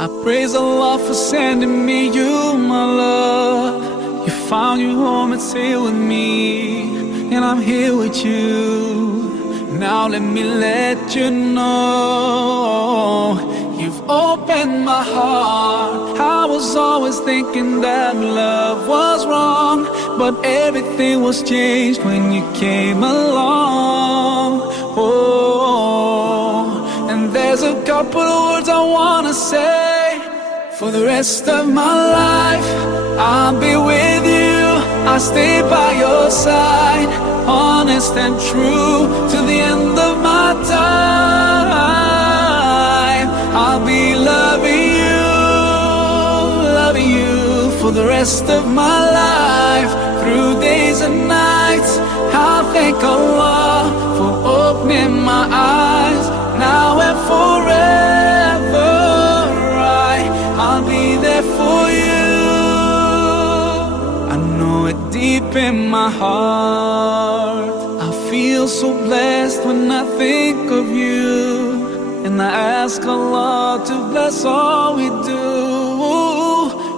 I praise Allah for sending me you, my love. You found your home, it's here with me, and I'm here with you. Now let me let you know, you've opened my heart. I was always thinking that love was wrong, but everything was changed when you came along. Oh, and there's a couple of words I wanna say. For the rest of my life, I'll be with you. I'll stay by your side, honest and true, to the end of my time. I'll be loving you for the rest of my life, through days and nights. I'll thank Allah for opening my eyes, now and forever. I'll be there for you. I know it deep in my heart. I feel so blessed when I think of you, and I ask Allah to bless all we do.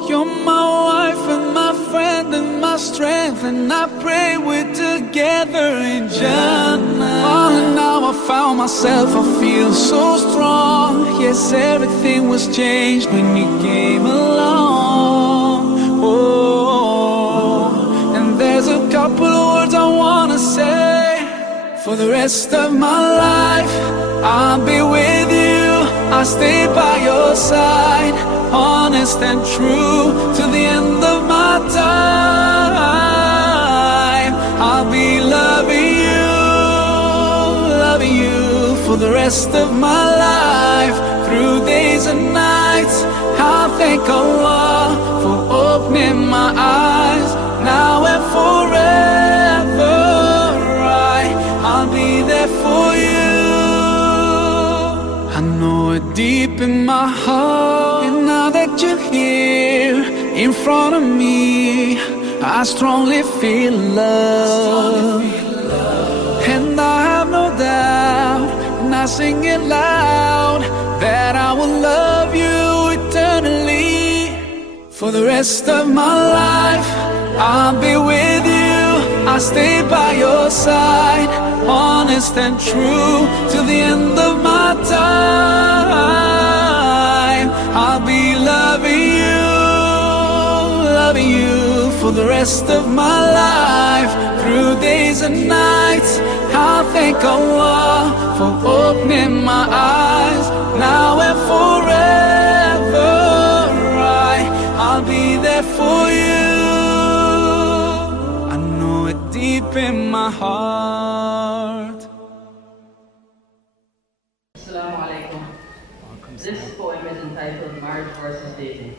You're my wife and my friend and my strength, and I pray we're together in Jannah. Oh, now I found myself, I feel so strong. Yes, everything was changed when you came along. Oh, and there's a couple of words I wanna say. For the rest of my life, I'll be with you. I'll stay by your side, honest and true, to the end of my time. I'll be loving you for the rest of my life, through days and nights. I'll thank Allah for opening my eyes, now and forever. I'll be there for you. I know it deep in my heart, and now that you're here in front of me, I strongly feel love. And I have no doubt, and I sing it loud, that I will love you eternally. For the rest of my life, I'll be with you. I'll stay by your side, honest and true, to the end of my time. I'll be loving you for the rest of my life, through days and nights. I'll thank Allah for opening my eyes, now and forever. I'll be there for you. I know it deep in my heart. Assalamu alaikum. This poem is entitled Marriage versus Dating.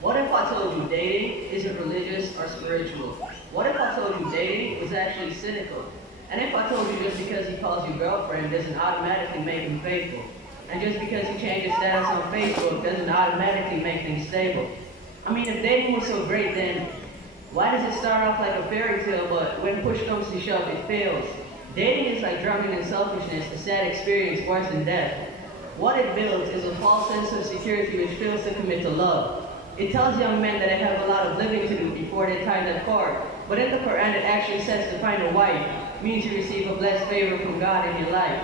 What if I told you dating isn't religious or spiritual? What if I told you dating is actually cynical? And if I told you just because he calls you girlfriend doesn't automatically make him faithful? And just because he changes status on Facebook doesn't automatically make things stable? I mean, if dating was so great, then why does it start off like a fairy tale, but when push comes to shove, it fails? Dating is like drowning in selfishness, a sad experience worse than death. What it builds is a false sense of security which fails to commit to love. It tells young men that they have a lot of living to do before they tie that cord. But in the Quran, it actually says to find a wife means you receive a blessed favor from God in your life.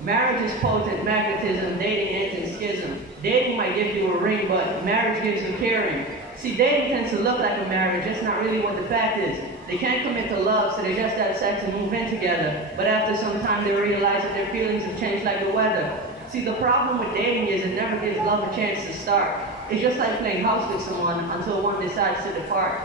Marriage is potent magnetism, dating ends in schism. Dating might give you a ring, but marriage gives you caring. See, dating tends to look like a marriage, that's not really what the fact is. They can't commit to love, so they just have sex and move in together. But after some time, they realize that their feelings have changed like the weather. See, the problem with dating is it never gives love a chance to start. It's just like playing house with someone until one decides to depart.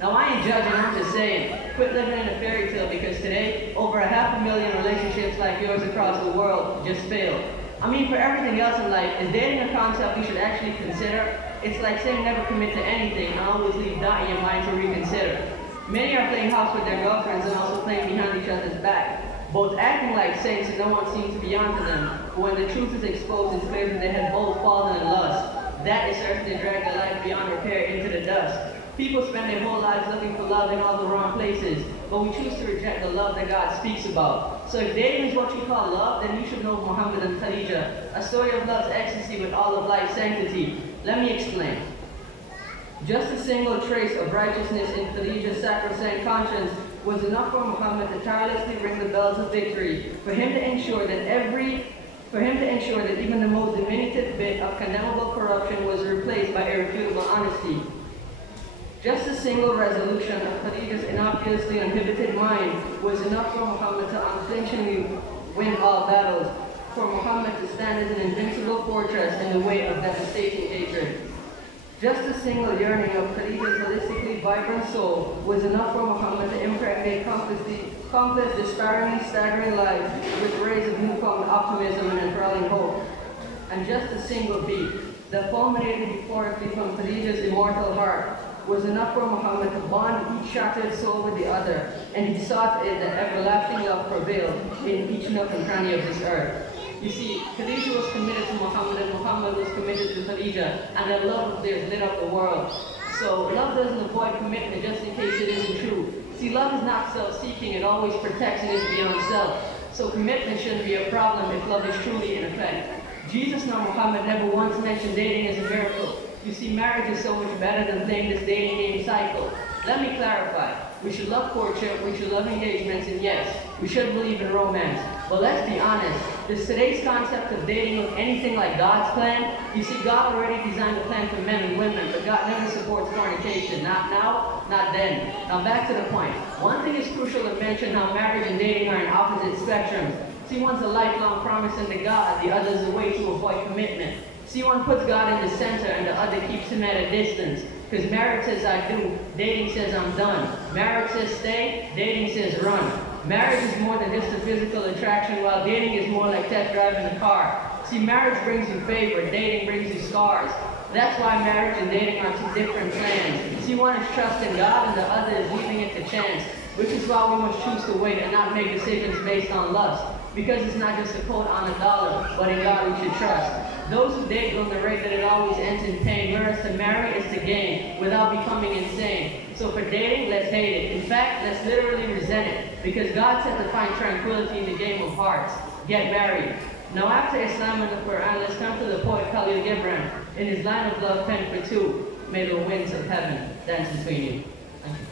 Now, I ain't judging, I'm just saying, quit living in a fairy tale, because today, over 500,000 relationships like yours across the world just failed. I mean, for everything else in life, is dating a concept we should actually consider? It's like saying never commit to anything and always leave doubt in your mind to reconsider. Many are playing house with their girlfriends and also playing behind each other's back, both acting like saints and no one seems to be onto them. But when the truth is exposed, it's clear that they had both fallen in lust. That is certainly to drag their life beyond repair into the dust. People spend their whole lives looking for love in all the wrong places. but we choose to reject the love that God speaks about. So if dating is what you call love, then you should know Muhammad and Khadija, a story of love's ecstasy with all of life's sanctity. Let me explain. Just a single trace of righteousness in Khadija's sacrosanct conscience was enough for Muhammad to tirelessly ring the bells of victory, for him to ensure that even the most diminutive bit of condemnable corruption was replaced by irrefutable honesty. Just a single resolution of Khadija's innocuously uninhibited mind was enough for Muhammad to unflinchingly win all battles, for Muhammad to stand as an invincible fortress in the way of devastating hatred. Just a single yearning of Khadija's holistically vibrant soul was enough for Muhammad to impregnate countless despairingly staggering lives with rays of newfound optimism and enthralling hope. And just a single beat that fulminated euphorically from Khadija's immortal heart was enough for Muhammad to bond each shattered soul with the other, and he sought it that everlasting love prevailed in each nook and cranny of this earth. You see, Khadija was committed to Muhammad and Muhammad was committed to Khadija, and their love of theirs lit up the world. So love doesn't avoid commitment just in case it isn't true. See, love is not self-seeking, it always protects and is beyond self. So commitment shouldn't be a problem if love is truly in effect. Jesus nor Muhammad never once mentioned dating as a miracle. You see, marriage is so much better than playing this dating game cycle. Let me clarify. We should love courtship, we should love engagements, and yes, we should believe in romance. But let's be honest, does today's concept of dating look anything like God's plan? You see, God already designed a plan for men and women, but God never supports fornication. Not now, not then. Now back to the point. One thing is crucial to mention: how marriage and dating are in opposite spectrums. See, one's a lifelong promise unto God, the other is a way to avoid commitment. See, one puts God in the center and the other keeps him at a distance. Because marriage says I do, dating says I'm done. Marriage says stay, dating says run. Marriage is more than just a physical attraction, while dating is more like test driving a car. See, marriage brings you favor, dating brings you scars. That's why marriage and dating are two different plans. See, one is trust in God and the other is leaving it to chance, which is why we must choose to wait and not make decisions based on lust. Because it's not just a quote on a dollar, but in God we should trust. Those who date will narrate that it always ends in pain, whereas to marry is to gain without becoming insane. So for dating, let's hate it. In fact, let's literally resent it, because God said to find tranquility in the game of hearts. Get married. Now after Islam and the Quran, let's come to the poet Khalil Gibran in his line of love penned for two. May the winds of heaven dance between you. Thank you.